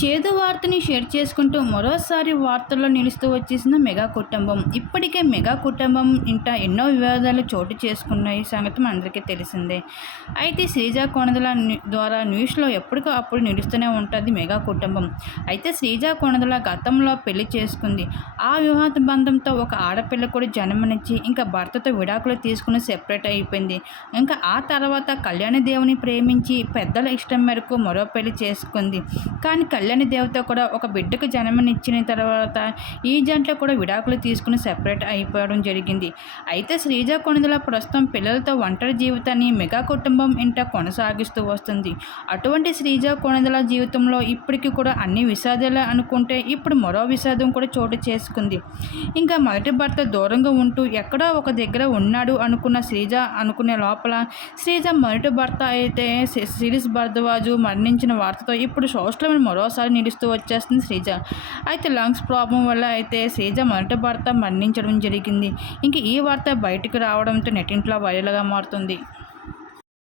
చేదు వార్తని షేర్ చేసుకుంటూ మరోసారి వార్తల్లో నిలుస్తూ వచ్చేసిన మెగా కుటుంబం. ఇప్పటికే మెగా కుటుంబం ఇంట ఎన్నో వివాదాలు చోటు చేసుకున్నాయి సంగతి అందరికీ తెలిసిందే. అయితే శ్రీజ కొనదల ద్వారా న్యూస్లో ఎప్పటికో అప్పుడు నిలుస్తూనే ఉంటుంది మెగా కుటుంబం. అయితే శ్రీజ కొనదల గతంలో పెళ్ళి చేసుకుంది. ఆ వివాహ బంధంతో ఒక ఆడపిల్ల కూడా జన్మనిచ్చి ఇంకా భర్తతో విడాకులు తీసుకుని సెపరేట్ అయిపోయింది. ఇంకా ఆ తర్వాత కళ్యాణ దేవుని ప్రేమించి పెద్దల ఇష్టం మేరకు మరో పెళ్ళి చేసుకుంది. కానీ కళ్యాణి దేవత కూడా ఒక బిడ్డకు జన్మనిచ్చిన తర్వాత ఈ జంటలో కూడా విడాకులు తీసుకుని సెపరేట్ అయిపోవడం జరిగింది. అయితే శ్రీజ కొణిదల ప్రస్తుతం పిల్లలతో ఒంటరి జీవితాన్ని మెగా కుటుంబం ఇంట కొనసాగిస్తూ వస్తుంది. అటువంటి శ్రీజ కొణిదల జీవితంలో ఇప్పటికీ కూడా అన్ని విషాదాలే అనుకుంటే ఇప్పుడు మరో విషాదం కూడా చోటు చేసుకుంది. ఇంకా మొదటి భర్త దూరంగా ఉంటూ ఎక్కడో ఒక దగ్గర ఉన్నాడు అనుకున్న శ్రీజ అనుకునే లోపల శ్రీజ మొదటి భర్త అయితే సిరీస్ భరద్వాజు మరణించిన వార్తతో ఇప్పుడు సోషల్ మీడియా మరో మరోసారి నిలుస్తూ వచ్చేస్తుంది శ్రీజ. అయితే లంగ్స్ ప్రాబ్లం వల్ల అయితే శ్రీజ మొదటి భర్త మరణించడం జరిగింది. ఇంక ఈ వార్త బయటకు రావడంతో నెటింట్లో వైరల్గా మారుతుంది.